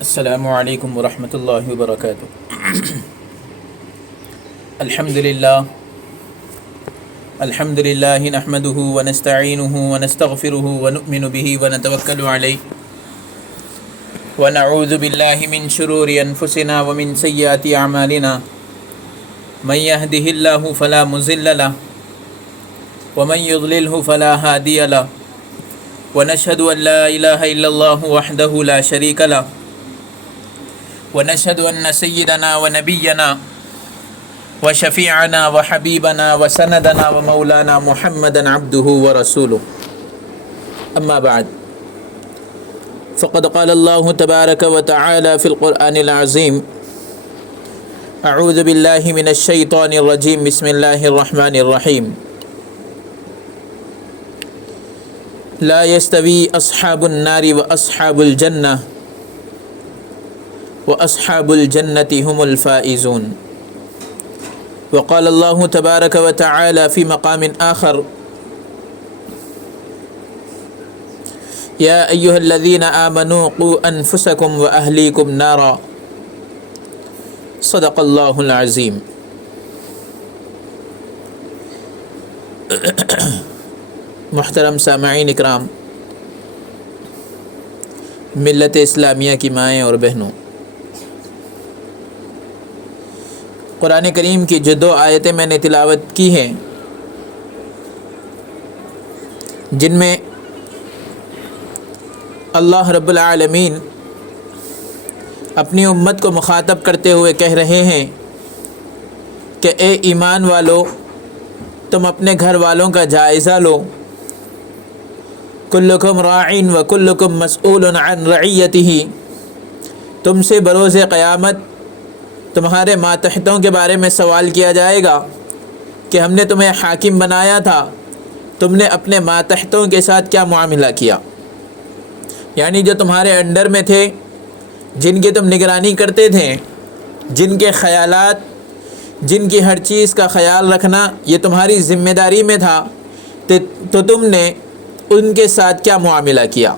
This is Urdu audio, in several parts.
السلام علیکم ورحمۃ اللہ وبرکاتہ۔ الحمد للہ نحمده ونستعینه ونستغفره ونؤمن به ونتوکل علیہ ونعوذ باللہ من شرور انفسنا ومن سیئات اعمالنا من يهده اللہ فلا مضل له ومن يضلله فلا هادی له ونشهد ان لا الہ الا اللہ وحدہ لا شریک له ونشهد أن سيدنا ونبينا وشفيعنا وحبيبنا وسندنا ومولانا محمدا عبده ورسوله أما بعد فقد قال الله تبارك وتعالى في القرآن العظيم أعوذ بالله من الشيطان الرجيم بسم الله الرحمن الرحيم لا يستوي أصحاب النار وأصحاب الجنة وأصحاب الجنة هم الفائزون وقال الله تبارك وتعالى في مقام آخر يا أيها الذين آمنوا قوا أنفسكم وأهليكم نارا صدق الله العظيم۔ محترم سامعین اکرام، ملت اسلامیہ کی مائیں اور بہنوں، قرآن کریم کی جو دو آیتیں میں نے تلاوت کی ہیں، جن میں اللہ رب العالمین اپنی امت کو مخاطب کرتے ہوئے کہہ رہے ہیں کہ اے ایمان والو، تم اپنے گھر والوں کا جائزہ لو، کلکم راعٍ وکلکم مسئول عن رعیتہ، تم سے بروز قیامت تمہارے ماتحتوں کے بارے میں سوال کیا جائے گا کہ ہم نے تمہیں حاکم بنایا تھا، تم نے اپنے ماتحتوں کے ساتھ کیا معاملہ کیا، یعنی جو تمہارے انڈر میں تھے، جن کی تم نگرانی کرتے تھے، جن کے خیالات، جن کی ہر چیز کا خیال رکھنا یہ تمہاری ذمہ داری میں تھا، تو تم نے ان کے ساتھ کیا معاملہ کیا۔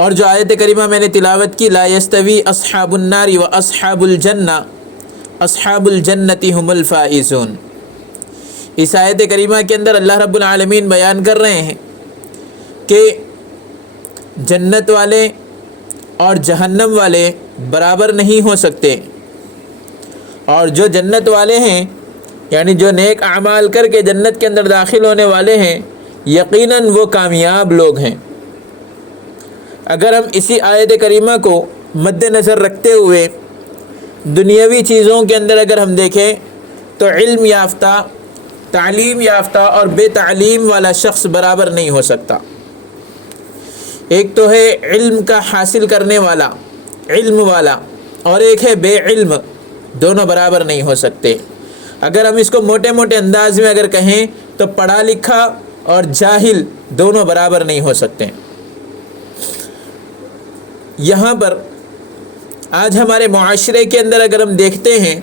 اور جو آیت کریمہ میں نے تلاوت کی، لا یستوی اصحاب النار و اصحاب الجنہ اصحاب الجنۃ هم الفائزون، اس آیت کریمہ کے اندر اللہ رب العالمین بیان کر رہے ہیں کہ جنت والے اور جہنم والے برابر نہیں ہو سکتے، اور جو جنت والے ہیں یعنی جو نیک اعمال کر کے جنت کے اندر داخل ہونے والے ہیں، یقیناً وہ کامیاب لوگ ہیں۔ اگر ہم اسی آیت کریمہ کو مد نظر رکھتے ہوئے دنیاوی چیزوں کے اندر اگر ہم دیکھیں تو علم یافتہ، تعلیم یافتہ اور بے تعلیم والا شخص برابر نہیں ہو سکتا۔ ایک تو ہے علم کا حاصل کرنے والا، علم والا، اور ایک ہے بے علم، دونوں برابر نہیں ہو سکتے۔ اگر ہم اس کو موٹے موٹے انداز میں اگر کہیں تو پڑھا لکھا اور جاہل دونوں برابر نہیں ہو سکتے۔ یہاں پر آج ہمارے معاشرے کے اندر اگر ہم دیکھتے ہیں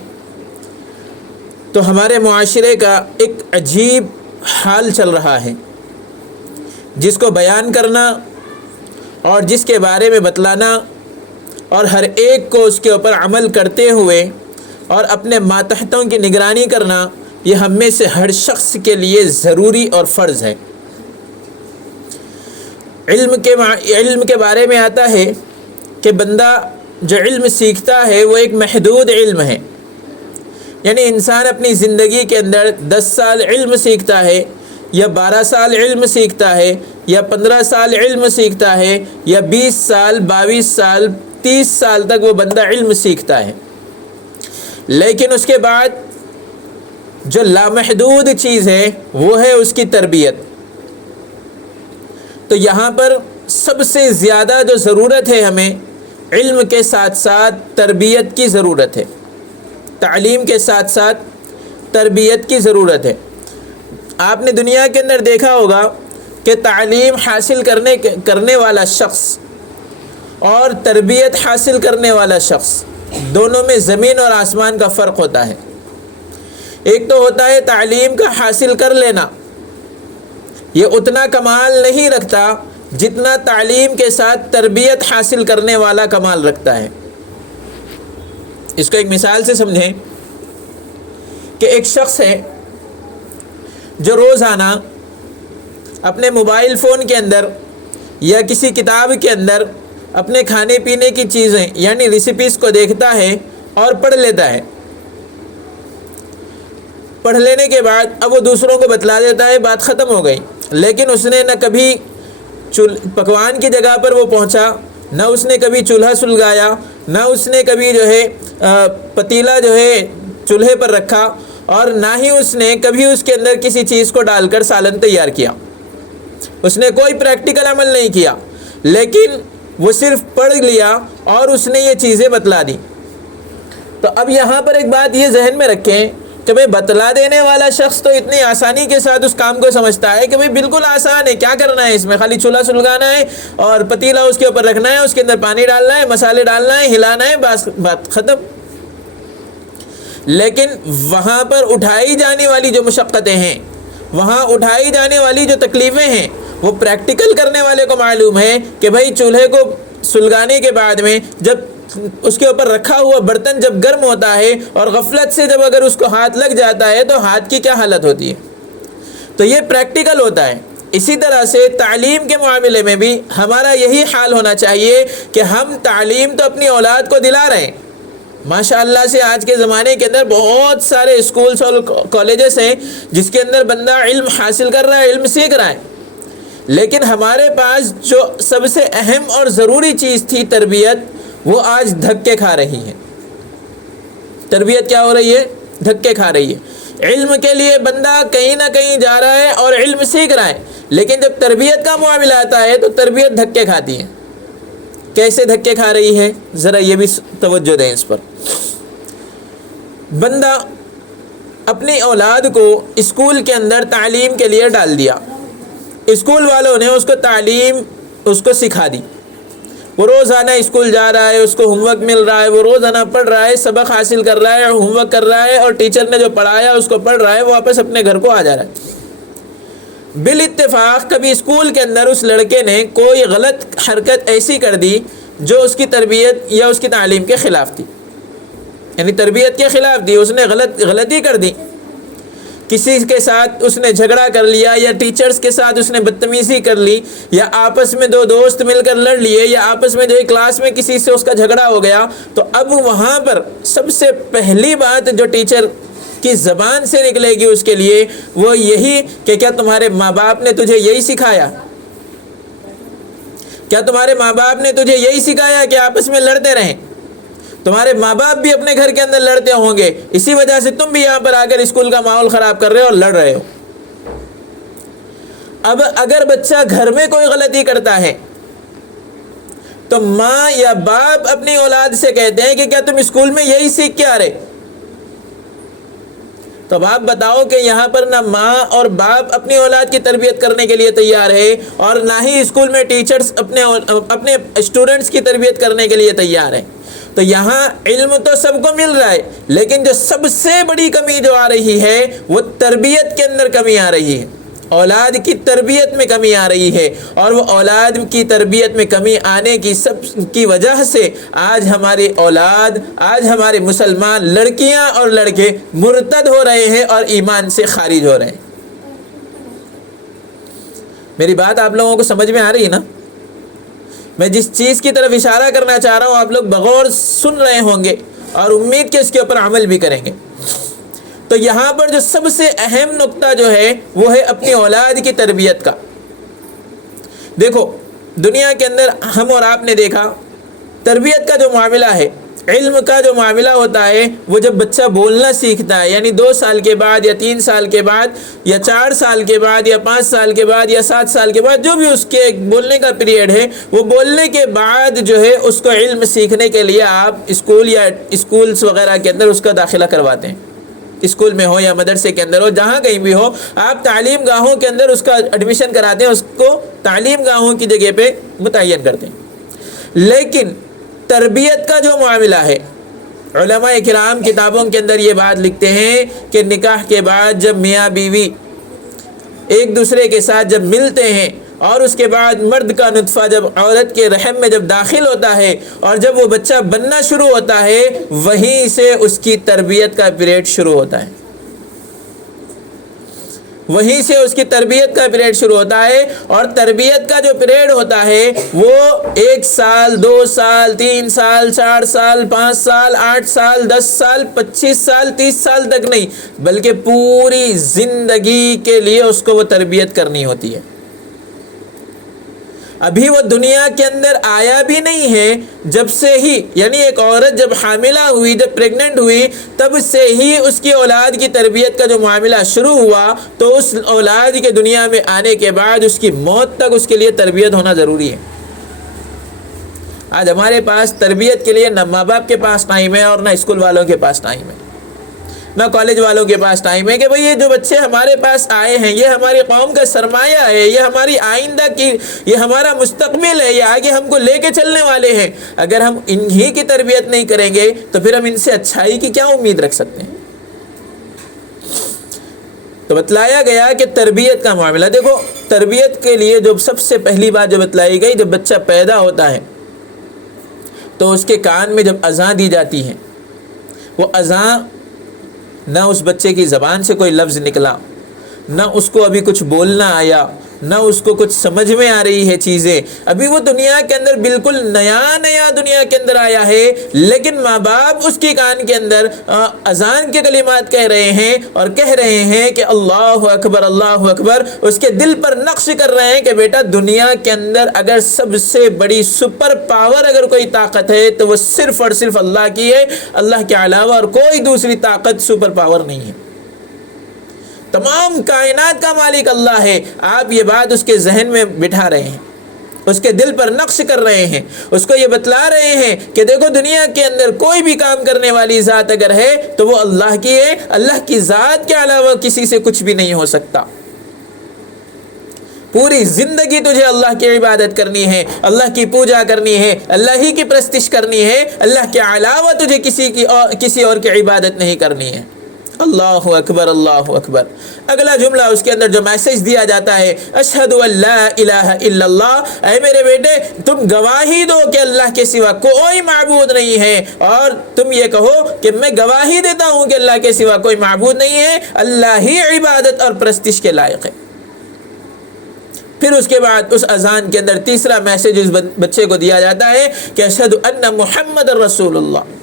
تو ہمارے معاشرے کا ایک عجیب حال چل رہا ہے، جس کو بیان کرنا اور جس کے بارے میں بتلانا اور ہر ایک کو اس کے اوپر عمل کرتے ہوئے اور اپنے ماتحتوں کی نگرانی کرنا، یہ ہم میں سے ہر شخص کے لیے ضروری اور فرض ہے۔ علم کے بارے میں آتا ہے کہ بندہ جو علم سیکھتا ہے وہ ایک محدود علم ہے، یعنی انسان اپنی زندگی کے اندر 10 سال علم سیکھتا ہے، یا 12 سال علم سیکھتا ہے، یا 15 سال علم سیکھتا ہے، یا 20 سال 22 سال 30 سال تک وہ بندہ علم سیکھتا ہے، لیکن اس کے بعد جو لامحدود چیز ہے وہ ہے اس کی تربیت۔ تو یہاں پر سب سے زیادہ جو ضرورت ہے ہمیں، علم کے ساتھ ساتھ تربیت کی ضرورت ہے، تعلیم کے ساتھ ساتھ تربیت کی ضرورت ہے۔ آپ نے دنیا کے اندر دیکھا ہوگا کہ تعلیم حاصل کرنے والا شخص اور تربیت حاصل کرنے والا شخص، دونوں میں زمین اور آسمان کا فرق ہوتا ہے۔ ایک تو ہوتا ہے تعلیم کا حاصل کر لینا، یہ اتنا کمال نہیں رکھتا جتنا تعلیم کے ساتھ تربیت حاصل کرنے والا کمال رکھتا ہے۔ اس کو ایک مثال سے سمجھیں کہ ایک شخص ہے جو روزانہ اپنے موبائل فون کے اندر یا کسی کتاب کے اندر اپنے کھانے پینے کی چیزیں یعنی ریسیپیز کو دیکھتا ہے اور پڑھ لیتا ہے۔ پڑھ لینے کے بعد اب وہ دوسروں کو بتلا دیتا ہے، بات ختم ہو گئی۔ لیکن اس نے نہ کبھی پکوان کی جگہ پر وہ پہنچا، نہ اس نے کبھی چولہا سلگایا، نہ اس نے کبھی جو ہے پتیلا جو ہے چولہے پر رکھا، اور نہ ہی اس نے کبھی اس کے اندر کسی چیز کو ڈال کر سالن تیار کیا۔ اس نے کوئی پریکٹیکل عمل نہیں کیا، لیکن وہ صرف پڑھ لیا اور اس نے یہ چیزیں بتلا دی۔ تو اب یہاں پر ایک بات یہ ذہن میں رکھیں کہ بھئی بتلا دینے والا شخص تو اتنی آسانی کے ساتھ اس کام کو سمجھتا ہے کہ بھئی بالکل آسان ہے، کیا کرنا ہے، اس میں خالی چولہا سلگانا ہے اور پتیلا اس کے اوپر رکھنا ہے، اس کے اندر پانی ڈالنا ہے، مسالے ڈالنا ہے، ہلانا ہے، بس بات ختم۔ لیکن وہاں پر اٹھائی جانے والی جو مشقتیں ہیں، وہاں اٹھائی جانے والی جو تکلیفیں ہیں، وہ پریکٹیکل کرنے والے کو معلوم ہے کہ بھئی چولہے کو سلگانے کے بعد میں جب اس کے اوپر رکھا ہوا برتن جب گرم ہوتا ہے اور غفلت سے جب اگر اس کو ہاتھ لگ جاتا ہے تو ہاتھ کی کیا حالت ہوتی ہے۔ تو یہ پریکٹیکل ہوتا ہے۔ اسی طرح سے تعلیم کے معاملے میں بھی ہمارا یہی حال ہونا چاہیے کہ ہم تعلیم تو اپنی اولاد کو دلا رہے ہیں، ماشاء اللہ سے آج کے زمانے کے اندر بہت سارے اسکولز اور کالجز ہیں جس کے اندر بندہ علم حاصل کر رہا ہے، علم سیکھ رہا ہے، لیکن ہمارے پاس جو سب سے اہم اور ضروری چیز تھی تربیت، وہ آج دھکے کھا رہی ہے۔ تربیت کیا ہو رہی ہے؟ دھکے کھا رہی ہے۔ علم کے لیے بندہ کہیں نہ کہیں جا رہا ہے اور علم سیکھ رہا ہے، لیکن جب تربیت کا معاملہ آتا ہے تو تربیت دھکے کھاتی ہے۔ کیسے دھکے کھا رہی ہے؟ ذرا یہ بھی توجہ دیں اس پر۔ بندہ اپنی اولاد کو اسکول کے اندر تعلیم کے لیے ڈال دیا، اسکول والوں نے اس کو تعلیم اس کو سکھا دی، وہ روزانہ اسکول جا رہا ہے، اس کو ہوم ورک مل رہا ہے، وہ روزانہ پڑھ رہا ہے، سبق حاصل کر رہا ہے اور ہوم ورک کر رہا ہے، اور ٹیچر نے جو پڑھایا اس کو پڑھ رہا ہے، وہ واپس اپنے گھر کو آ جا رہا ہے۔ بالاتفاق کبھی اسکول کے اندر اس لڑکے نے کوئی غلط حرکت ایسی کر دی جو اس کی تربیت یا اس کی تعلیم کے خلاف تھی، یعنی تربیت کے خلاف تھی، اس نے غلطی کر دی، کسی کے ساتھ اس نے جھگڑا کر لیا، یا ٹیچرز کے ساتھ اس نے بدتمیزی کر لی، یا آپس میں دو دوست مل کر لڑ لیے، یا آپس میں جو کلاس میں کسی سے اس کا جھگڑا ہو گیا، تو اب وہاں پر سب سے پہلی بات جو ٹیچر کی زبان سے نکلے گی اس کے لیے وہ یہی کہ کیا تمہارے ماں باپ نے تجھے یہی سکھایا؟ کیا تمہارے ماں باپ نے تجھے یہی سکھایا کہ آپس میں لڑتے رہیں؟ تمہارے ماں باپ بھی اپنے گھر کے اندر لڑتے ہوں گے، اسی وجہ سے تم بھی یہاں پر آ کر اسکول کا ماحول خراب کر رہے ہو اور لڑ رہے ہو۔ اب اگر بچہ گھر میں کوئی غلطی کرتا ہے تو ماں یا باپ اپنی اولاد سے کہتے ہیں کہ کیا تم اسکول میں یہی سیکھ کے آ رہے؟ تو اب آپ بتاؤ کہ یہاں پر نہ ماں اور باپ اپنی اولاد کی تربیت کرنے کے لیے تیار ہے، اور نہ ہی اسکول میں ٹیچرز اپنے اسٹوڈنٹس کی تربیت کرنے کے لیے تیار ہیں۔ تو یہاں علم تو سب کو مل رہا ہے، لیکن جو سب سے بڑی کمی جو آ رہی ہے وہ تربیت کے اندر کمی آ رہی ہے، اولاد کی تربیت میں کمی آ رہی ہے، اور وہ اولاد کی تربیت میں کمی آنے کی سب کی وجہ سے آج ہماری اولاد، آج ہمارے مسلمان لڑکیاں اور لڑکے مرتد ہو رہے ہیں اور ایمان سے خارج ہو رہے ہیں۔ میری بات آپ لوگوں کو سمجھ میں آ رہی ہے نا؟ میں جس چیز کی طرف اشارہ کرنا چاہ رہا ہوں آپ لوگ بغور سن رہے ہوں گے اور امید کہ اس کے اوپر عمل بھی کریں گے۔ تو یہاں پر جو سب سے اہم نقطہ جو ہے وہ ہے اپنی اولاد کی تربیت کا۔ دیکھو دنیا کے اندر ہم اور آپ نے دیکھا تربیت کا جو معاملہ ہے، علم کا جو معاملہ ہوتا ہے، وہ جب بچہ بولنا سیکھتا ہے، یعنی 2 سال کے بعد یا 3 سال کے بعد یا 4 سال کے بعد یا 5 سال کے بعد یا 7 سال کے بعد، جو بھی اس کے بولنے کا پیریڈ ہے، وہ بولنے کے بعد جو ہے اس کو علم سیکھنے کے لیے آپ اسکول یا اسکولز وغیرہ کے اندر اس کا داخلہ کرواتے ہیں، اسکول میں ہو یا مدرسے کے اندر ہو، جہاں کہیں بھی ہو، آپ تعلیم گاہوں کے اندر اس کا ایڈمیشن کراتے ہیں، اس کو تعلیم گاہوں کی جگہ پہ متعین کرتے ہیں۔ لیکن تربیت کا جو معاملہ ہے، علماء کرام کتابوں کے اندر یہ بات لکھتے ہیں کہ نکاح کے بعد جب میاں بیوی ایک دوسرے کے ساتھ جب ملتے ہیں اور اس کے بعد مرد کا نطفہ جب عورت کے رحم میں جب داخل ہوتا ہے اور جب وہ بچہ بننا شروع ہوتا ہے، وہیں سے اس کی تربیت کا پیریڈ شروع ہوتا ہے، وہیں سے اس کی تربیت کا پیریڈ شروع ہوتا ہے۔ اور تربیت کا جو پیریڈ ہوتا ہے وہ 1 سال 2 سال 3 سال 4 سال 5 سال 8 سال 10 سال 25 سال 30 سال تک نہیں، بلکہ پوری زندگی کے لیے اس کو وہ تربیت کرنی ہوتی ہے۔ ابھی وہ دنیا کے اندر آیا بھی نہیں ہے، جب سے ہی، یعنی ایک عورت جب حاملہ ہوئی، جب پریگننٹ ہوئی، تب سے ہی اس کی اولاد کی تربیت کا جو معاملہ شروع ہوا، تو اس اولاد کے دنیا میں آنے کے بعد اس کی موت تک اس کے لیے تربیت ہونا ضروری ہے۔ آج ہمارے پاس تربیت کے لیے نہ ماں باپ کے پاس ٹائم ہے اور نہ اسکول والوں کے پاس ٹائم ہے، نہ کالج والوں کے پاس ٹائم ہے کہ بھئی یہ جو بچے ہمارے پاس آئے ہیں یہ ہماری قوم کا سرمایہ ہے، یہ ہماری آئندہ کی، یہ ہمارا مستقبل ہے، یہ آگے ہم کو لے کے چلنے والے ہیں۔ اگر ہم انہی کی تربیت نہیں کریں گے تو پھر ہم ان سے اچھائی کی کیا امید رکھ سکتے ہیں؟ تو بتلایا گیا کہ تربیت کا معاملہ، دیکھو تربیت کے لیے جو سب سے پہلی بات جو بتلائی گئی، جب بچہ پیدا ہوتا ہے تو اس کے کان میں جب اذان دی جاتی ہے، وہ اذان نہ اس بچے کی زبان سے کوئی لفظ نکلا، نہ اس کو ابھی کچھ بولنا آیا، نہ اس کو کچھ سمجھ میں آ رہی ہے چیزیں، ابھی وہ دنیا کے اندر بالکل نیا دنیا کے اندر آیا ہے، لیکن ماں باپ اس کی کان کے اندر اذان کے کلمات کہہ رہے ہیں اور کہہ رہے ہیں کہ اللہ اکبر اللہ اکبر، اس کے دل پر نقش کر رہے ہیں کہ بیٹا دنیا کے اندر اگر سب سے بڑی سپر پاور اگر کوئی طاقت ہے تو وہ صرف اور صرف اللہ کی ہے، اللہ کے علاوہ اور کوئی دوسری طاقت سپر پاور نہیں ہے، تمام کائنات کا مالک اللہ ہے۔ آپ یہ بات اس کے ذہن میں بٹھا رہے ہیں، اس کے دل پر نقش کر رہے ہیں، اس کو یہ بتلا رہے ہیں کہ دیکھو دنیا کے اندر کوئی بھی کام کرنے والی ذات اگر ہے تو وہ اللہ کی ہے، اللہ کی ذات کے علاوہ کسی سے کچھ بھی نہیں ہو سکتا۔ پوری زندگی تجھے اللہ کی عبادت کرنی ہے، اللہ کی پوجا کرنی ہے، اللہ ہی کی پرستش کرنی ہے، اللہ کے علاوہ تجھے کسی اور کی عبادت نہیں کرنی ہے۔ اللہ اکبر اللہ اکبر۔ اگلا جملہ اس کے اندر جو میسج دیا جاتا ہے، اشہد ان لا الہ الا اللہ، اے میرے بیٹے تم گواہی دو کہ اللہ کے سوا کوئی معبود نہیں ہے، اور تم یہ کہو کہ میں گواہی دیتا ہوں کہ اللہ کے سوا کوئی معبود نہیں ہے، اللہ ہی عبادت اور پرستش کے لائق ہے۔ پھر اس کے بعد اس اذان کے اندر تیسرا میسج اس بچے کو دیا جاتا ہے کہ اشہد ان محمد رسول اللہ۔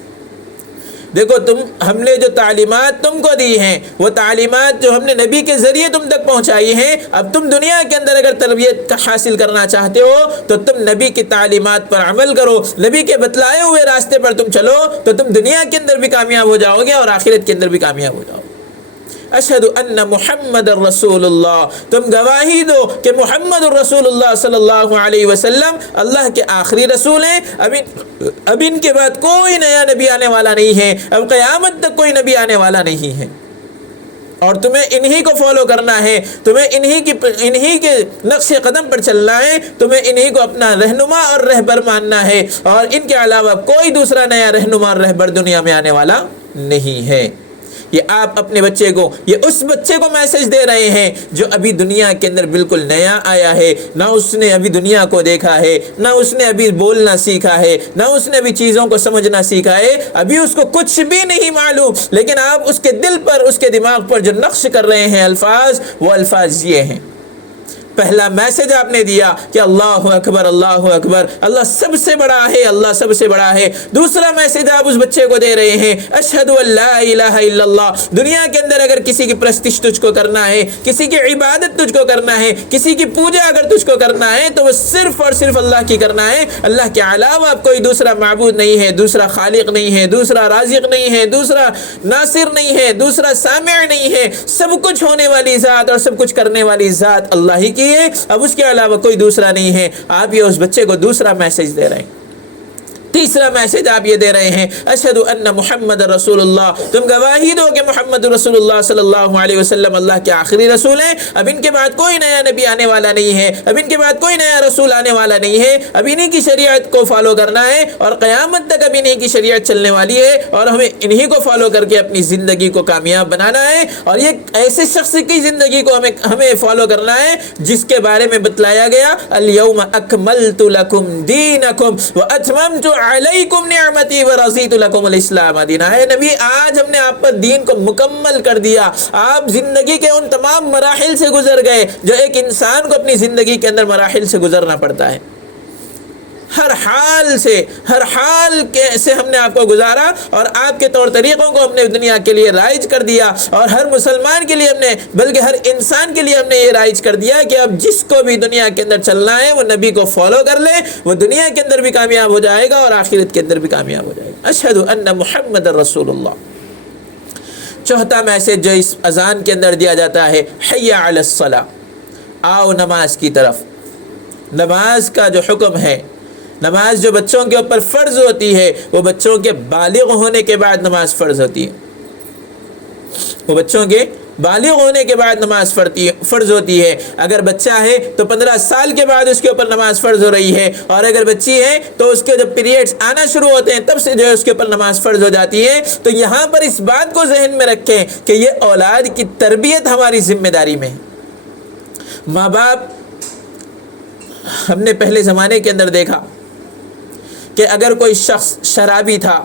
دیکھو ہم نے جو تعلیمات تم کو دی ہیں، وہ تعلیمات جو ہم نے نبی کے ذریعے تم تک پہنچائی ہیں، اب تم دنیا کے اندر اگر تربیت حاصل کرنا چاہتے ہو تو تم نبی کی تعلیمات پر عمل کرو، نبی کے بتلائے ہوئے راستے پر تم چلو تو تم دنیا کے اندر بھی کامیاب ہو جاؤ گے اور آخرت کے اندر بھی کامیاب ہو جاؤ گے۔ اشہد ان محمد رسول اللہ، تم گواہی دو کہ محمد رسول اللہ صلی اللہ علیہ وسلم اللہ کے آخری رسول ہیں، اب ان کے بعد کوئی نیا نبی آنے والا نہیں ہے، اب قیامت تک کوئی نبی آنے والا نہیں ہے، اور تمہیں انہی کو فالو کرنا ہے، تمہیں انہی کے نقش قدم پر چلنا ہے، تمہیں انہی کو اپنا رہنما اور رہبر ماننا ہے، اور ان کے علاوہ کوئی دوسرا نیا رہنما اور رہبر دنیا میں آنے والا نہیں ہے۔ یہ آپ اپنے بچے کو، یہ اس بچے کو میسج دے رہے ہیں جو ابھی دنیا کے اندر بالکل نیا آیا ہے، نہ اس نے ابھی دنیا کو دیکھا ہے، نہ اس نے ابھی بولنا سیکھا ہے، نہ اس نے ابھی چیزوں کو سمجھنا سیکھا ہے، ابھی اس کو کچھ بھی نہیں معلوم، لیکن آپ اس کے دل پر، اس کے دماغ پر جو نقش کر رہے ہیں الفاظ، وہ الفاظ یہ ہیں۔ پہلا میسج آپ نے دیا کہ اللہ اکبر اللہ اکبر، اللہ سب سے بڑا ہے، اللہ سب سے بڑا ہے۔ دوسرا میسج آپ اس بچے کو دے رہے ہیں، اشہد ان لا الہ الا اللہ، دنیا کے اندر اگر کسی کی پرستش تجھ کو کرنا ہے، کسی کی عبادت تجھ کو کرنا ہے، کسی کی پوجا اگر تجھ کو کرنا ہے تو وہ صرف اور صرف اللہ کی کرنا ہے، اللہ کے علاوہ اب کوئی دوسرا معبود نہیں ہے، دوسرا خالق نہیں ہے، دوسرا رازق نہیں ہے، دوسرا ناصر نہیں ہے، دوسرا سامع نہیں ہے، سب کچھ ہونے والی ذات اور سب کچھ کرنے والی ذات اللہ ہی کی ہے، اب اس کے علاوہ کوئی دوسرا نہیں ہے۔ آپ یہ اس بچے کو دوسرا میسج دے رہے ہیں۔ تیسرا میسج آپ یہ دے رہے ہیں اشہد ان محمد رسول اللہ، تم گواہی دو کہ محمد رسول اللہ صلی اللہ علیہ وسلم اللہ کے آخری رسول ہیں، اب ان کے بعد کوئی نیا نبی آنے والا نہیں ہے، اب ان کے بعد کوئی نیا رسول آنے والا نہیں ہے، اب انہی کی شریعت کو فالو کرنا ہے اور قیامت تک اب انہی کی شریعت چلنے والی ہے اور ہمیں انہی کو فالو کر کے اپنی زندگی کو کامیاب بنانا ہے، اور یہ ایسے شخص کی زندگی کو ہمیں فالو کرنا ہے جس کے بارے میں بتلایا گیا الیوم اکملت لکم دینکم واتممت علیکم نعمتی ورضیت لکم الاسلام دینا۔ ہے نبی آج ہم نے آپ پر دین کو مکمل کر دیا، آپ زندگی کے ان تمام مراحل سے گزر گئے جو ایک انسان کو اپنی زندگی کے اندر مراحل سے گزرنا پڑتا ہے، ہر حال سے ہم نے آپ کو گزارا اور آپ کے طور طریقوں کو ہم نے دنیا کے لیے رائج کر دیا، اور ہر مسلمان کے لیے ہم نے بلکہ ہر انسان کے لیے ہم نے یہ رائج کر دیا کہ اب جس کو بھی دنیا کے اندر چلنا ہے وہ نبی کو فالو کر لے، وہ دنیا کے اندر بھی کامیاب ہو جائے گا اور آخرت کے اندر بھی کامیاب ہو جائے گا۔ اشہد ان محمد رسول اللہ۔ چوتھا میسج جو اس اذان کے اندر دیا جاتا ہے حی علی الصلاۃ، آؤ نماز کی طرف۔ نماز کا جو حکم ہے، نماز جو بچوں کے اوپر فرض ہوتی ہے وہ بچوں کے بالغ ہونے کے بعد نماز فرض ہوتی ہے، وہ بچوں کے بالغ ہونے کے بعد نماز فرض ہوتی ہے۔ اگر بچہ ہے تو 15 سال کے بعد اس کے اوپر نماز فرض ہو رہی ہے، اور اگر بچی ہے تو اس کے جب پیریڈز آنا شروع ہوتے ہیں تب سے جو ہے اس کے اوپر نماز فرض ہو جاتی ہے۔ تو یہاں پر اس بات کو ذہن میں رکھیں کہ یہ اولاد کی تربیت ہماری ذمہ داری میں ہے۔ ماں باپ، ہم نے پہلے زمانے کے اندر دیکھا کہ اگر کوئی شخص شرابی تھا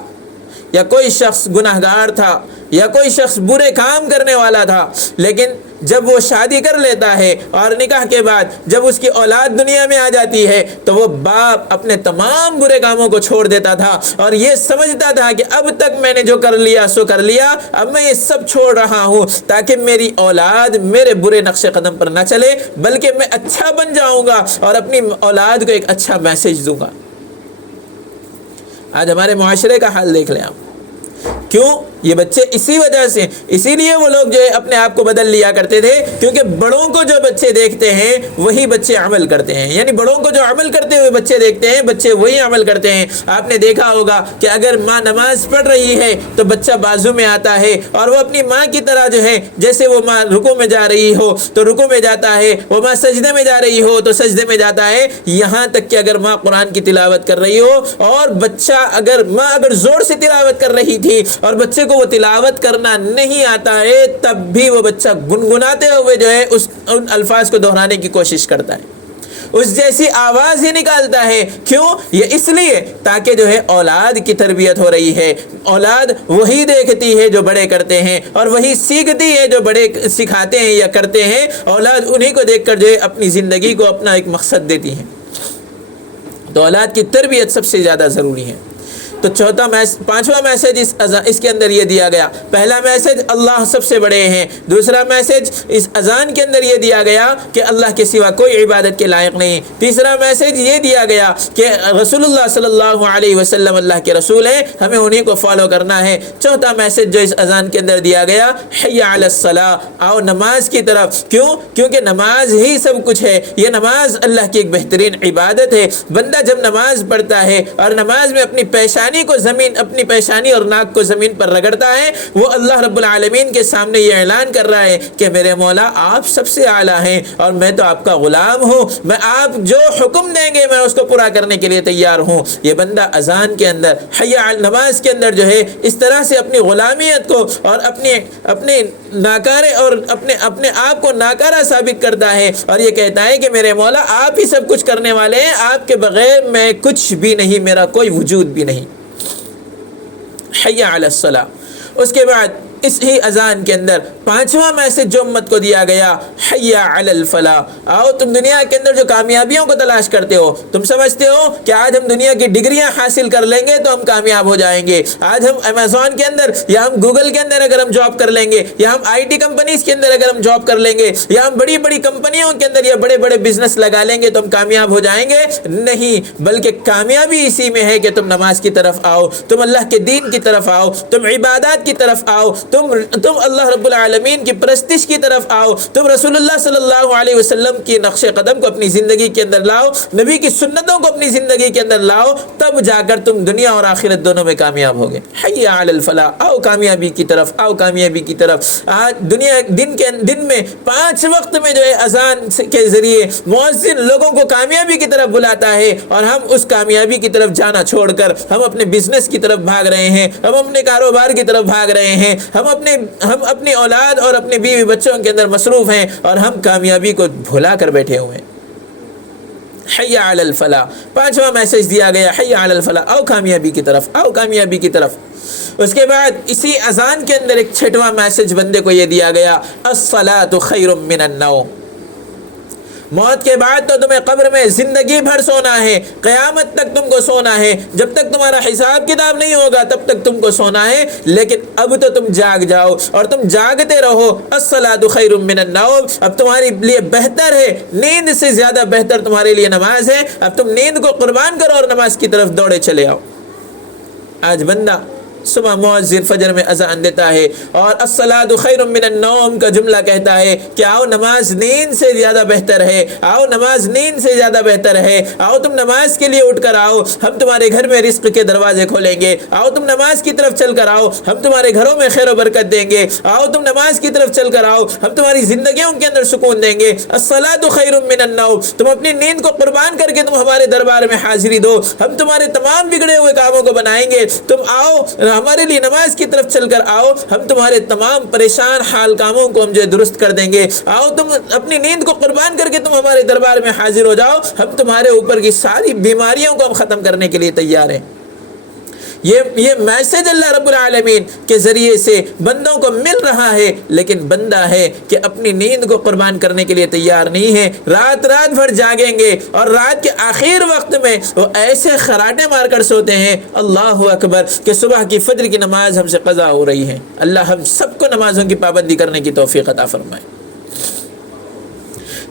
یا کوئی شخص گناہگار تھا یا کوئی شخص برے کام کرنے والا تھا، لیکن جب وہ شادی کر لیتا ہے اور نکاح کے بعد جب اس کی اولاد دنیا میں آ جاتی ہے تو وہ باپ اپنے تمام برے کاموں کو چھوڑ دیتا تھا اور یہ سمجھتا تھا کہ اب تک میں نے جو کر لیا سو کر لیا، اب میں یہ سب چھوڑ رہا ہوں تاکہ میری اولاد میرے برے نقش قدم پر نہ چلے، بلکہ میں اچھا بن جاؤں گا اور اپنی اولاد کو ایک اچھا میسج دوں گا۔ آج ہمارے معاشرے کا حال دیکھ لیں آپ، کیوں؟ یہ بچے اسی وجہ سے، اسی لیے وہ لوگ جو ہے اپنے آپ کو بدل لیا کرتے تھے، کیونکہ بڑوں کو جو بچے دیکھتے ہیں وہی بچے عمل کرتے ہیں، یعنی بڑوں کو جو عمل کرتے ہوئے بچے دیکھتے ہیں بچے وہی عمل کرتے ہیں۔ آپ نے دیکھا ہوگا کہ اگر ماں نماز پڑھ رہی ہے تو بچہ بازو میں آتا ہے اور وہ اپنی ماں کی طرح جو ہے، جیسے وہ ماں رکوع میں جا رہی ہو تو رکوع میں جاتا ہے، وہ ماں سجدے میں جا رہی ہو تو سجدے میں جاتا ہے، یہاں تک کہ اگر ماں قرآن کی تلاوت کر رہی ہو اور ماں اگر زور سے تلاوت کر رہی تھی اور بچے کو وہ تلاوت کرنا نہیں آتا ہے تب بھی وہ بچہ گنگناتے ہوئے جو ہے ان الفاظ کو دہرانے کی کوشش کرتا ہے، اس جیسی آواز ہی نکالتا ہے۔ کیوں؟ یہ اس لیے تاکہ جو ہے اولاد کی تربیت ہو رہی ہے، اولاد وہی دیکھتی ہے جو بڑے کرتے ہیں اور وہی سیکھتی ہے جو بڑے سکھاتے ہیں یا کرتے ہیں، اولاد انہی کو دیکھ کر جو ہے اپنی زندگی کو اپنا ایک مقصد دیتی ہے۔ تو اولاد کی تربیت سب سے زیادہ ضروری ہے۔ تو پانچواں میسج اس کے اندر یہ دیا گیا، پہلا میسج اللہ سب سے بڑے ہیں، دوسرا میسج اس اذان کے اندر یہ دیا گیا کہ اللہ کے سوا کوئی عبادت کے لائق نہیں، تیسرا میسج یہ دیا گیا کہ رسول اللہ صلی اللہ علیہ وسلم اللہ کے رسول ہیں، ہمیں انہی کو فالو کرنا ہے، چوتھا میسج جو اس اذان کے اندر دیا گیا حی علی الصلاۃ، آؤ نماز کی طرف۔ کیوں؟ کیونکہ نماز ہی سب کچھ ہے، یہ نماز اللہ کی ایک بہترین عبادت ہے۔ بندہ جب نماز پڑھتا ہے اور نماز میں اپنی اپنی پیشانی اور ناک کو زمین پر رگڑتا ہے، وہ اللہ رب العالمین کے سامنے یہ اعلان کر رہا ہے کہ میرے مولا آپ سب سے اعلیٰ ہیں اور میں تو آپ کا غلام ہوں، میں آپ جو حکم دیں گے میں اس کو پورا کرنے کے لیے تیار ہوں۔ یہ بندہ اذان کے اندر، حی علی نماز کے اندر جو ہے اس طرح سے اپنی غلامیت کو اور اپنے ناکارے اور اپنے آپ کو ناکارہ ثابت کرتا ہے اور یہ کہتا ہے کہ میرے مولا آپ ہی سب کچھ کرنے والے ہیں، آپ کے بغیر میں کچھ بھی نہیں، میرا کوئی وجود بھی نہیں۔ حی علی الصلاۃ۔ اس کے بعد اس ہی اذان کے اندر پانچواں میسج جو امت کو دیا گیا حی علی الفلاح، آؤ تم دنیا کے اندر جو کامیابیوں کو تلاش کرتے ہو، تم سمجھتے ہو کہ آج ہم دنیا کی ڈگریاں حاصل کر لیں گے تو ہم کامیاب ہو جائیں گے، آج ہم امیزون کے اندر یا ہم گوگل کے اندر اگر ہم جاب کر لیں گے یا ہم آئی ٹی کمپنیز کے اندر اگر ہم جاب کر لیں گے یا ہم بڑی بڑی کمپنیوں کے اندر یا بڑے بڑے بزنس لگا لیں گے تو ہم کامیاب ہو جائیں گے، نہیں، بلکہ کامیابی اسی میں ہے کہ تم نماز کی طرف آؤ، تم اللہ کے دین کی طرف آؤ، تم عبادات کی طرف آؤ، تم اللہ رب العالمین کی پرستش کی طرف آؤ, تم رسول اللہ صلی اللہ علیہ وسلم کی نقش قدم کو اپنی زندگی کے اندر لاؤ, نبی کی سنتوں کو اپنی زندگی کے اندر لاؤ, تب جا کر تم دنیا اور آخرت دونوں میں کامیاب ہوگے. حی علی الفلاح, آؤ کامیابی کی طرف, آؤ کامیابی کی طرف. آج دنیا دن میں 5 وقت میں جو ہے اذان کے ذریعے مؤذن لوگوں کو کامیابی کی طرف بلاتا ہے, اور ہم اس کامیابی کی طرف جانا چھوڑ کر ہم اپنے بزنس کی طرف بھاگ رہے ہیں, ہم اپنے کاروبار کی طرف بھاگ رہے ہیں, ہم اپنی اولاد اور اپنے بیوی بچوں کے اندر مصروف ہیں, اور ہم کامیابی کو بھلا کر بیٹھے ہوئے ہیں. حی علی الفلاح, 5واں میسج دیا گیا, حی علی الفلاح, آؤ کامیابی کی طرف, آؤ کامیابی کی طرف. اس کے بعد اسی اذان کے اندر ایک 6واں میسج بندے کو یہ دیا گیا, الصلاۃ خیر من النوم. موت کے بعد تو تمہیں قبر میں زندگی بھر سونا ہے, قیامت تک تم کو سونا ہے, جب تک تمہارا حساب کتاب نہیں ہوگا تب تک تم کو سونا ہے, لیکن اب تو تم جاگ جاؤ اور تم جاگتے رہو. الصلاۃ خیر من النوم, اب تمہارے لیے بہتر ہے, نیند سے زیادہ بہتر تمہارے لیے نماز ہے. اب تم نیند کو قربان کرو اور نماز کی طرف دوڑے چلے آؤ. آج بندہ صبح مؤذن فجر میں اذان دیتا ہے اور الصلاۃ خیر من النوم کا جملہ کہتا ہے کہ آؤ نماز نیند سے زیادہ بہتر ہے, آؤ نماز نیند سے زیادہ بہتر ہے, آؤ تم نماز کے لیے اٹھ کر آؤ, ہم تمہارے گھر میں رزق کے دروازے کھولیں گے, آؤ تم نماز کی طرف چل کر آؤ, ہم تمہارے گھروں میں خیر و برکت دیں گے, آؤ تم نماز کی طرف چل کر آؤ, ہم تمہاری زندگیوں کے اندر سکون دیں گے. الصلاۃ خیر من النوم, تم اپنی نیند کو قربان کر کے تم ہمارے دربار میں حاضری دو, ہم تمہارے تمام بگڑے ہوئے کاموں کو بنائیں گے. تم آؤ ہمارے لیے نماز کی طرف چل کر آؤ, ہم تمہارے تمام پریشان حال کاموں کو ہم جو درست کر دیں گے. آؤ تم اپنی نیند کو قربان کر کے تم ہمارے دربار میں حاضر ہو جاؤ, ہم تمہارے اوپر کی ساری بیماریوں کو ہم ختم کرنے کے لیے تیار ہیں. یہ میسج اللہ رب العالمین کے ذریعے سے بندوں کو مل رہا ہے, لیکن بندہ ہے کہ اپنی نیند کو قربان کرنے کے لیے تیار نہیں ہے. رات بھر جاگیں گے اور رات کے آخر وقت میں وہ ایسے خراٹے مار کر سوتے ہیں, اللہ اکبر, کہ صبح کی فجر کی نماز ہم سے قضا ہو رہی ہے. اللہ ہم سب کو نمازوں کی پابندی کرنے کی توفیق عطا فرمائے.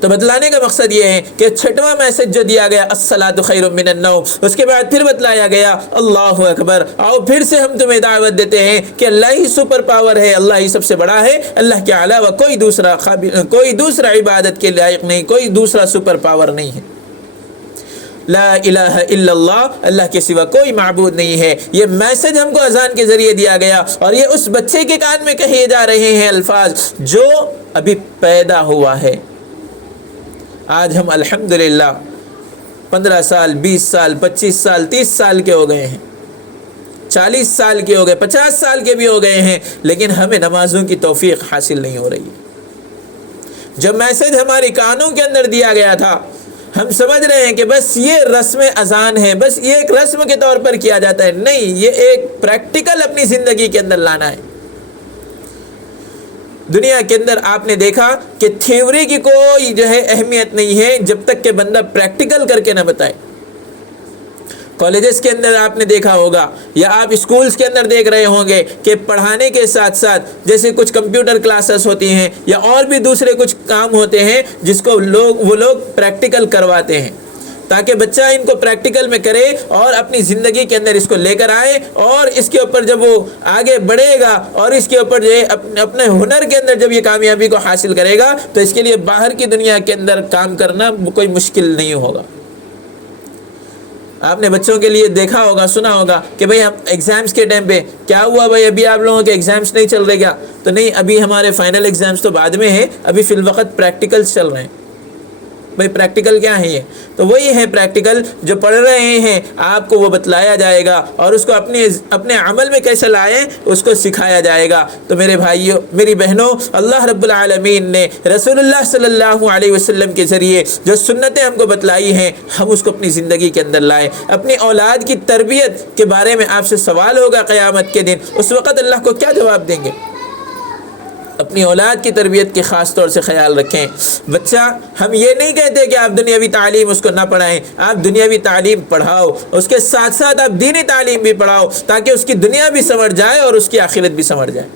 تو بتلانے کا مقصد یہ ہے کہ 6واں میسج جو دیا گیا الصلاۃ خیر من النوم, اس کے بعد پھر بتلایا گیا اللہ اکبر, آؤ پھر سے ہم تمہیں دعوت دیتے ہیں کہ اللہ ہی سپر پاور ہے, اللہ ہی سب سے بڑا ہے, اللہ کے علاوہ کوئی دوسرا عبادت کے لائق نہیں, کوئی دوسرا سپر پاور نہیں ہے. لا الہ الا اللہ, اللہ کے سوا کوئی معبود نہیں ہے. یہ میسج ہم کو اذان کے ذریعے دیا گیا, اور یہ اس بچے کے کان میں کہے جا رہے ہیں الفاظ جو ابھی پیدا ہوا ہے. آج ہم الحمدللہ 15 سال 20 سال 25 سال 30 سال کے ہو گئے ہیں, 40 سال کے ہو گئے, 50 سال کے بھی ہو گئے ہیں, لیکن ہمیں نمازوں کی توفیق حاصل نہیں ہو رہی ہے. جب میسج ہمارے کانوں کے اندر دیا گیا تھا, ہم سمجھ رہے ہیں کہ بس یہ رسم اذان ہے, بس یہ ایک رسم کے طور پر کیا جاتا ہے. نہیں, یہ ایک پریکٹیکل اپنی زندگی کے اندر لانا ہے. دنیا کے اندر آپ نے دیکھا کہ تھیوری کی کوئی جو ہے اہمیت نہیں ہے جب تک کہ بندہ پریکٹیکل کر کے نہ بتائے. کالجز کے اندر آپ نے دیکھا ہوگا, یا آپ اسکولز کے اندر دیکھ رہے ہوں گے کہ پڑھانے کے ساتھ ساتھ جیسے کچھ کمپیوٹر کلاسز ہوتی ہیں یا اور بھی دوسرے کچھ کام ہوتے ہیں جس کو وہ لوگ پریکٹیکل کرواتے ہیں, تاکہ بچہ ان کو پریکٹیکل میں کرے اور اپنی زندگی کے اندر اس کو لے کر آئے, اور اس کے اوپر جب وہ آگے بڑھے گا اور اس کے اوپر جو ہے اپنے ہنر کے اندر جب یہ کامیابی کو حاصل کرے گا, تو اس کے لیے باہر کی دنیا کے اندر کام کرنا کوئی مشکل نہیں ہوگا. آپ نے بچوں کے لیے دیکھا ہوگا, سنا ہوگا کہ بھئی ہم ایگزامز کے ٹائم پہ کیا ہوا, بھئی ابھی آپ لوگوں کے ایگزامز نہیں چل رہے کیا؟ تو نہیں, ابھی ہمارے فائنل ایگزامز تو بعد میں ہیں, ابھی فی الوقت پریکٹیکلز چل رہے ہیں. بھئی پریکٹیکل کیا ہے؟ یہ تو وہی ہے پریکٹیکل جو پڑھ رہے ہیں, آپ کو وہ بتلایا جائے گا اور اس کو اپنے عمل میں کیسے لائیں اس کو سکھایا جائے گا. تو میرے بھائیوں میری بہنوں, اللہ رب العالمین نے رسول اللہ صلی اللہ علیہ وسلم کے ذریعے جو سنتیں ہم کو بتلائی ہیں, ہم اس کو اپنی زندگی کے اندر لائیں. اپنی اولاد کی تربیت کے بارے میں آپ سے سوال ہوگا قیامت کے دن, اس وقت اللہ کو کیا جواب دیں گے؟ اپنی اولاد کی تربیت کے خاص طور سے خیال رکھیں. بچہ, ہم یہ نہیں کہتے کہ آپ دنیاوی تعلیم اس کو نہ پڑھائیں, آپ دنیاوی تعلیم پڑھاؤ, اس کے ساتھ ساتھ آپ دینی تعلیم بھی پڑھاؤ, تاکہ اس کی دنیا بھی سنور جائے اور اس کی آخرت بھی سنور جائے.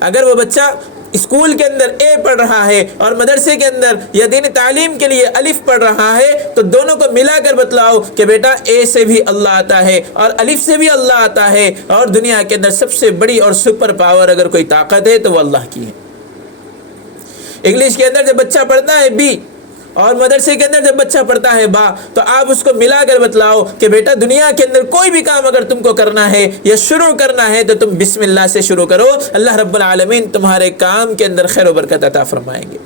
اگر وہ بچہ اسکول کے اندر اے پڑھ رہا ہے اور مدرسے کے اندر یا دین تعلیم کے لیے الف پڑھ رہا ہے تو دونوں کو ملا کر بتلاؤ کہ بیٹا اے سے بھی اللہ آتا ہے اور الف سے بھی اللہ آتا ہے، اور دنیا کے اندر سب سے بڑی اور سپر پاور اگر کوئی طاقت ہے تو وہ اللہ کی ہے۔ انگلش کے اندر جب بچہ پڑھتا ہے بی اور مدرسے کے اندر جب بچہ پڑھتا ہے با، تو آپ اس کو ملا کر بتلاؤ کہ بیٹا دنیا کے اندر کوئی بھی کام اگر تم کو کرنا ہے یا شروع کرنا ہے تو تم بسم اللہ سے شروع کرو، اللہ رب العالمین تمہارے کام کے اندر خیر و برکت عطا فرمائیں گے۔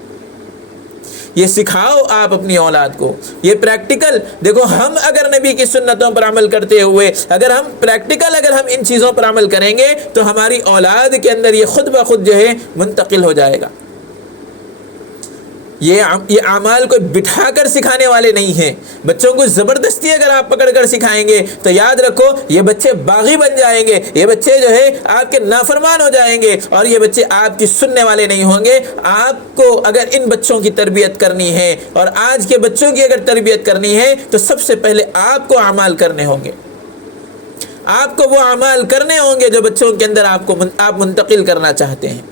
یہ سکھاؤ آپ اپنی اولاد کو، یہ پریکٹیکل دیکھو۔ ہم اگر نبی کی سنتوں پر عمل کرتے ہوئے اگر ہم ان چیزوں پر عمل کریں گے تو ہماری اولاد کے اندر یہ خود بخود جو ہے منتقل ہو جائے گا۔ یہ اعمال کو بٹھا کر سکھانے والے نہیں ہیں۔ بچوں کو زبردستی اگر آپ پکڑ کر سکھائیں گے تو یاد رکھو یہ بچے باغی بن جائیں گے، یہ بچے جو ہے آپ کے نافرمان ہو جائیں گے، اور یہ بچے آپ کی سننے والے نہیں ہوں گے۔ آپ کو اگر ان بچوں کی تربیت کرنی ہے اور آج کے بچوں کی اگر تربیت کرنی ہے تو سب سے پہلے آپ کو اعمال کرنے ہوں گے، آپ کو وہ اعمال کرنے ہوں گے جو بچوں کے اندر آپ منتقل کرنا چاہتے ہیں۔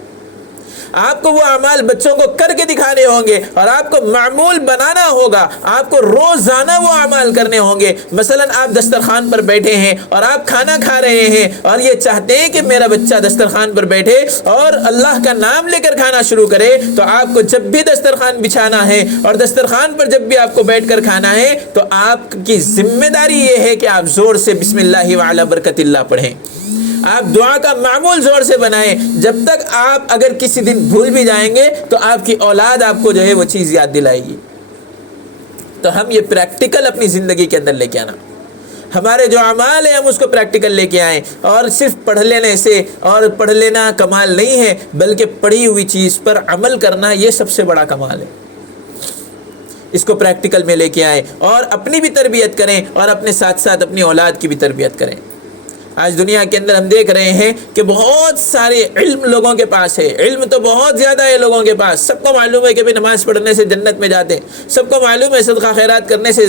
آپ کو وہ اعمال بچوں کو کر کے دکھانے ہوں گے اور آپ کو معمول بنانا ہوگا، آپ کو روزانہ وہ اعمال کرنے ہوں گے۔ مثلا آپ دسترخوان پر بیٹھے ہیں اور آپ کھانا کھا رہے ہیں اور یہ چاہتے ہیں کہ میرا بچہ دسترخوان پر بیٹھے اور اللہ کا نام لے کر کھانا شروع کرے، تو آپ کو جب بھی دسترخوان بچھانا ہے اور دسترخوان پر جب بھی آپ کو بیٹھ کر کھانا ہے تو آپ کی ذمہ داری یہ ہے کہ آپ زور سے بسم اللہ وعلی برکت اللہ پڑھیں، آپ دعا کا معمول زور سے بنائیں۔ جب تک آپ اگر کسی دن بھول بھی جائیں گے تو آپ کی اولاد آپ کو جو ہے وہ چیز یاد دلائے گی۔ تو ہم یہ پریکٹیکل اپنی زندگی کے اندر لے کے آنا، ہمارے جو اعمال ہیں ہم اس کو پریکٹیکل لے کے آئیں، اور صرف پڑھ لینے سے اور پڑھ لینا کمال نہیں ہے، بلکہ پڑھی ہوئی چیز پر عمل کرنا یہ سب سے بڑا کمال ہے۔ اس کو پریکٹیکل میں لے کے آئیں اور اپنی بھی تربیت کریں اور اپنے ساتھ ساتھ اپنی اولاد کی بھی تربیت کریں۔ آج دنیا کے اندر ہم دیکھ رہے ہیں کہ بہت سارے علم لوگوں کے پاس ہے، علم تو بہت زیادہ ہے لوگوں کے پاس، سب کو معلوم ہے کہ نماز پڑھنے سے جنت میں جاتے ہیں، سب کو معلوم ہے صدقہ خیرات کرنے سے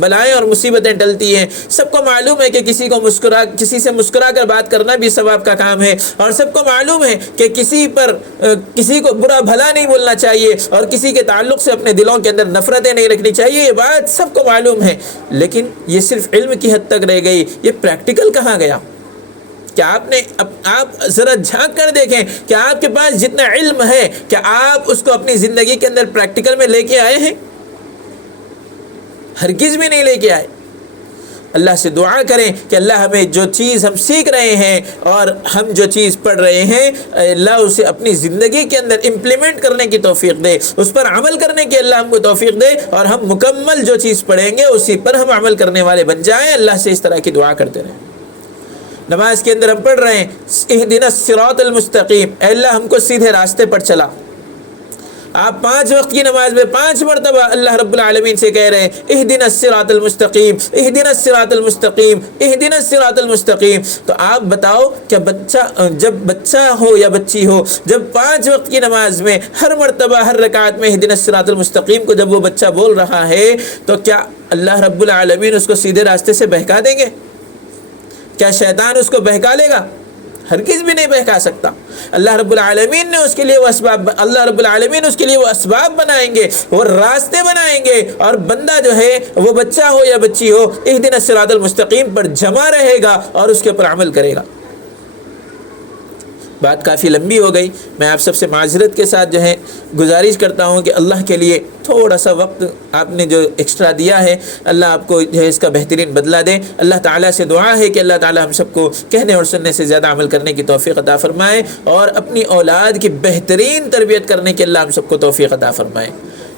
بلائیں اور مصیبتیں ٹلتی ہیں، سب کو معلوم ہے کہ کسی سے مسکرا کر بات کرنا بھی ثواب کا کام ہے، اور سب کو معلوم ہے کہ کسی کو برا بھلا نہیں بولنا چاہیے اور کسی کے تعلق سے اپنے دلوں کے اندر نفرتیں نہیں رکھنی چاہیے، یہ بات سب کو معلوم ہے، لیکن یہ صرف علم کی حد تک رہ گئی۔ یہ پریکٹیکل کہاں گیا؟ کیا آپ ذرا جھانک کر دیکھیں کہ آپ کے پاس جتنا علم ہے کیا آپ اس کو اپنی زندگی کے اندر پریکٹیکل میں لے کے آئے ہیں؟ ہرگز بھی نہیں لے کے آئے۔ اللہ سے دعا کریں کہ اللہ ہمیں جو چیز ہم سیکھ رہے ہیں اور ہم جو چیز پڑھ رہے ہیں اللہ اسے اپنی زندگی کے اندر امپلیمنٹ کرنے کی توفیق دے، اس پر عمل کرنے کی اللہ ہم کو توفیق دے، اور ہم مکمل جو چیز پڑھیں گے اسی پر ہم عمل کرنے والے بن جائیں۔ اللہ سے اس طرح کی دعا کرتے رہیں۔ نماز کے اندر ہم پڑھ رہے ہیں اہدنا الصراط المستقیم، اے اللہ ہم کو سیدھے راستے پر چلا۔ آپ 5 وقت کی نماز میں 5 مرتبہ اللہ رب العالمین سے کہہ رہے ہیں اہدنا الصراط المستقیم، اہدنا الصراط المستقیم، اہدنا الصراط المستقیم۔ تو آپ بتاؤ کہ جب بچہ ہو یا بچی ہو، جب 5 وقت کی نماز میں ہر مرتبہ ہر رکعت میں اہدنا الصراط المستقیم کو جب وہ بچہ بول رہا ہے تو کیا اللہ رب العالمین اس کو سیدھے راستے سے بہکا دیں گے؟ کیا شیطان اس کو بہکا لے گا؟ ہرگز بھی نہیں بہکا سکتا۔ اللہ رب العالمین نے اس کے لیے وہ اسباب بنائیں گے، وہ راستے بنائیں گے، اور بندہ جو ہے وہ بچہ ہو یا بچی ہو اہدنا الصراط المستقیم پر جمع رہے گا اور اس کے اوپر عمل کرے گا۔ بات کافی لمبی ہو گئی، میں آپ سب سے معذرت کے ساتھ جو ہے گزارش کرتا ہوں کہ اللہ کے لیے تھوڑا سا وقت آپ نے جو ایکسٹرا دیا ہے اللہ آپ کو جو ہے اس کا بہترین بدلہ دے۔ اللہ تعالیٰ سے دعا ہے کہ اللہ تعالیٰ ہم سب کو کہنے اور سننے سے زیادہ عمل کرنے کی توفیق عطا فرمائے، اور اپنی اولاد کی بہترین تربیت کرنے کی اللہ ہم سب کو توفیق عطا فرمائے۔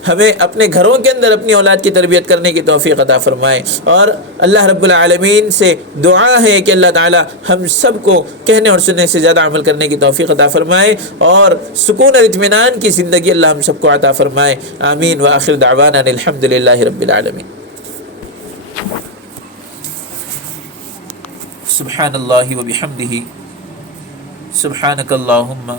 ہمیں اپنے گھروں کے اندر اپنی اولاد کی تربیت کرنے کی توفیق عطا فرمائے، اور اللہ رب العالمین سے دعا ہے کہ اللہ تعالی ہم سب کو کہنے اور سننے سے زیادہ عمل کرنے کی توفیق عطا فرمائے، اور سکون اور اطمینان کی زندگی اللہ ہم سب کو عطا فرمائے۔ آمین وآخر دعوانا الحمدللہ رب العالمین۔ سبحان اللہ وبحمدہ، سبحانک اللہم